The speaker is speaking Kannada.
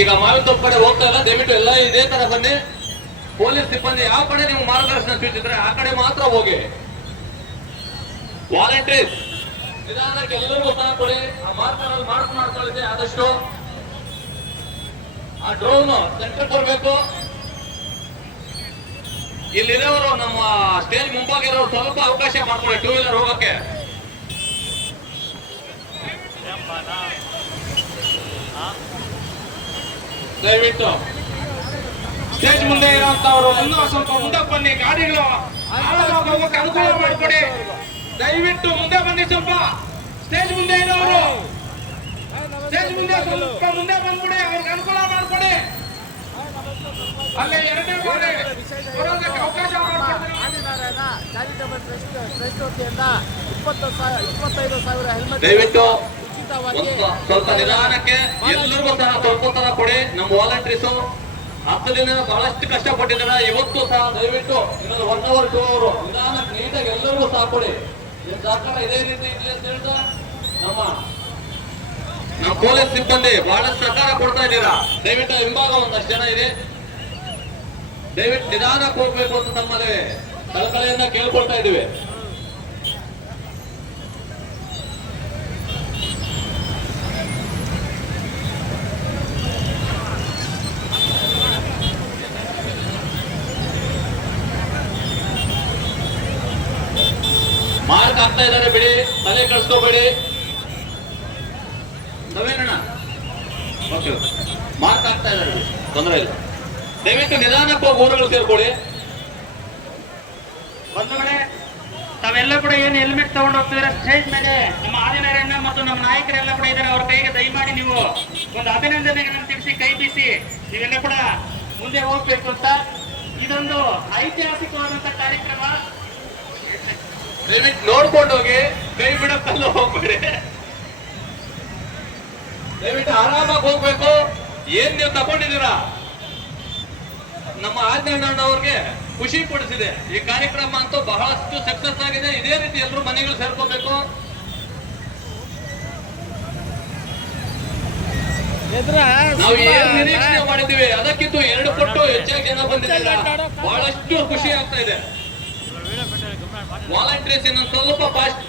ಈಗ ಮಾವಿನ ಕಡೆ ಹೋಗ್ತಾ ಇಲ್ಲ ದಯವಿಟ್ಟು ಎಲ್ಲ ಇದೇ ತರ ಬನ್ನಿ. ಪೊಲೀಸ್ ಸಿಬ್ಬಂದಿ ಯಾವ ಕಡೆ ನೀವು ಮಾರ್ಗದರ್ಶನ ಸೂಚಿಸಿದ್ರೆ ಆ ಕಡೆ ಮಾತ್ರ ಹೋಗಿ. ವಾಲಂಟೀರ್ಸ್ ನಿಧಾನಕ್ಕೆ ಎಲ್ಲರಿಗೂ ಸಹ ಕೊಡಿ. ಆ ಮಾರ್ಗದಲ್ಲಿ ಮಾರ್ಕ್ ಮಾಡ್ಕೊಳ್ಳಿ ಆದಷ್ಟು. ಆ ಡ್ರೋನ್ ಸೆಂಟರ್ ಕೊಡ್ಬೇಕು. ಇಲ್ಲಿರೋರು ನಮ್ಮ ಸ್ಟೇಜ್ ಮುಂಭಾಗಿರೋರು ಸ್ವಲ್ಪ ಅವಕಾಶ ಮಾಡ್ಕೊಳ್ಳಿ ಟೂ ವೀಲರ್ ಹೋಗಕ್ಕೆ. ದಯವಿಟ್ಟು ಸ್ಟೇಜ್ ಮುಂದೆ ಇರುವಂತವರು ಇನ್ನೂ ಸ್ವಲ್ಪ ಮುಂದೆ ಬನ್ನಿ ಗಾಡಿಗಳು ಹೋಗಕ್ಕೆ ಅನುಕೂಲ ಮಾಡಿಕೊಡಿ. ದಯವಿಟ್ಟು ಮುಂದೆ ಬನ್ನಿ ಸ್ವಲ್ಪ. ಸ್ಟೇಜ್ ಮುಂದೆ ಇರೋರು. ಸ್ಟೇಜ್ ಮುಂದೆ ಸ್ವಲ್ಪ ಮುಂದೆ ಬಂದ್ಬಿಡಿ ಅವ್ರಿಗೆ ಅನುಕೂಲ ಮಾಡಿಕೊಡಿ. ಅಲ್ಲಿ ಎರಡನೇ ಬಾರಿ ಬರೋದಕ್ಕೆ ಅವಕಾಶ ಮಾಡಿಕೊಡ್ತೀನಿ. ಇಪ್ಪತ್ತೈದು ಸಾವಿರ ಹೆಲ್ಮೆಟ್ ದಯವಿಟ್ಟು ಸ್ವಲ್ಪ ನಿಧಾನಕ್ಕೆ ಎಲ್ಲರಿಗೂ ಸಹ ಸ್ವಲ್ಪ ತರ ಕೊಡಿ. ನಮ್ಮ ವಾಲಂಟ್ರೀಸು ಹತ್ತು ದಿನ ಬಹಳಷ್ಟು ಕಷ್ಟಪಟ್ಟಿದ್ದಾರೆ. ಇವತ್ತು ಸಹ ದಯವಿಟ್ಟು ಇನ್ನೊಂದು ಒನ್ ಅವರ್ ಟೂ ಅವರ್ ನಿಧಾನಕ್ಕೆ ನೀಟಾಗಿ ಎಲ್ಲರಿಗೂ ಸಹ ಕೊಡಿ. ನಿಮ್ ಸರ್ಕಾರ ಇದೇ ರೀತಿ ಇರಲಿ ಅಂತ ಹೇಳ್ತಾ? ನಮ್ಮ ನಮ್ಮ ಪೊಲೀಸ್ ಸಿಬ್ಬಂದಿ ಬಹಳಷ್ಟು ಸಹಕಾರ ಕೊಡ್ತಾ ಇದ್ದೀರಾ? ದಯವಿಟ್ಟು ಹಿಂಭಾಗ ಒಂದಷ್ಟು ಜನ ಇದೆ ದಯವಿಟ್ಟು ನಿಧಾನಕ್ಕೆ ಹೋಗ್ಬೇಕು ಅಂತ ತಮ್ಮಲ್ಲಿ ಕಳಕಳಿಯನ್ನ ಕೇಳ್ಕೊಳ್ತಾ ಇದ್ದೀವಿ ಮಾರ್ಕ್ ಆಗ್ತಾ ಇದ್ದಾರೆ, ಬಿಡಿ. ತಲೆ ಕಳ್ಸ್ಕೋಬೇಡಿ. ಓಕೆ ಮಾರ್ಕ್ ಆಗ್ತಾ ಇದ್ದಾರೆ ತೊಂದರೆ ಇಲ್ಲ. ದಯವಿಟ್ಟು ನಿಧಾನಕ್ಕೆ ಹೋಗಿ ಊರುಗಳು ಸೇರ್ಕೊಳ್ಳಿ. ಬಂಧುಗಳೇ, ತಾವೆಲ್ಲ ಕೂಡ ಏನು ಹೆಲ್ಮೆಟ್ ತಗೊಂಡು ಹೋಗ್ತಿದ್ರೆ ಸ್ಟೇಜ್ ಮೇಲೆ ನಮ್ಮ ಆದಿನಾರಾಯಣ ಮತ್ತು ನಮ್ಮ ನಾಯಕರೆಲ್ಲ ಕೂಡ ಇದ್ದಾರೆ. ಅವ್ರ ಕೈಗೆ ದಯಮಾಡಿ ನೀವು ಒಂದು ಅಭಿನಂದನೆಗಳನ್ನು ತಿಳಿಸಿ, ಕೈ ಬೀಸಿ, ನೀವೆಲ್ಲ ಕೂಡ ಮುಂದೆ ಹೋಗ್ಬೇಕು ಅಂತ. ಇದೊಂದು ಐತಿಹಾಸಿಕವಾದಂತ ಕಾರ್ಯಕ್ರಮ. ದಯವಿಟ್ಟು ನೋಡ್ಕೊಂಡು ಹೋಗಿ. ಕೈ ಬಿಡಕ್ಕಲ್ಲ ಹೋಗ್ಬೇಡಿ. ದಯವಿಟ್ಟು ಆರಾಮಾಗಿ ಹೋಗ್ಬೇಕು. ಏನ್ ನೀವು ತಗೊಂಡಿದ್ದೀರಾ? ನಮ್ಮ ಆಜ್ಞಾನ ಅವ್ರಿಗೆ ಖುಷಿ ಪಡಿಸಿದೆ. ಈ ಕಾರ್ಯಕ್ರಮ ಅಂತೂ ಬಹಳಷ್ಟು ಸಕ್ಸಸ್ ಆಗಿದೆ. ಇದೇ ರೀತಿ ಎಲ್ಲರೂ ಮನೆಗಳು ಸೇರ್ಕೋಬೇಕು. ನಾವು ಏನ್ ನಿರೀಕ್ಷೆ ಮಾಡಿದ್ದೀವಿ? ಅದಕ್ಕಿಂತ ಎರಡು ಪಟ್ಟು ಹೆಚ್ಚಾಗಿ ಜನ ಬಂದಿದ್ದಾರೆ? ಬಹಳಷ್ಟು ಖುಷಿ ಆಗ್ತಾ ಇದೆ. ವಾಲಂಟ್ರೀಸ್ ಇನ್ನೊಂದು ಸ್ವಲ್ಪ ಫಾಸ್ಟ್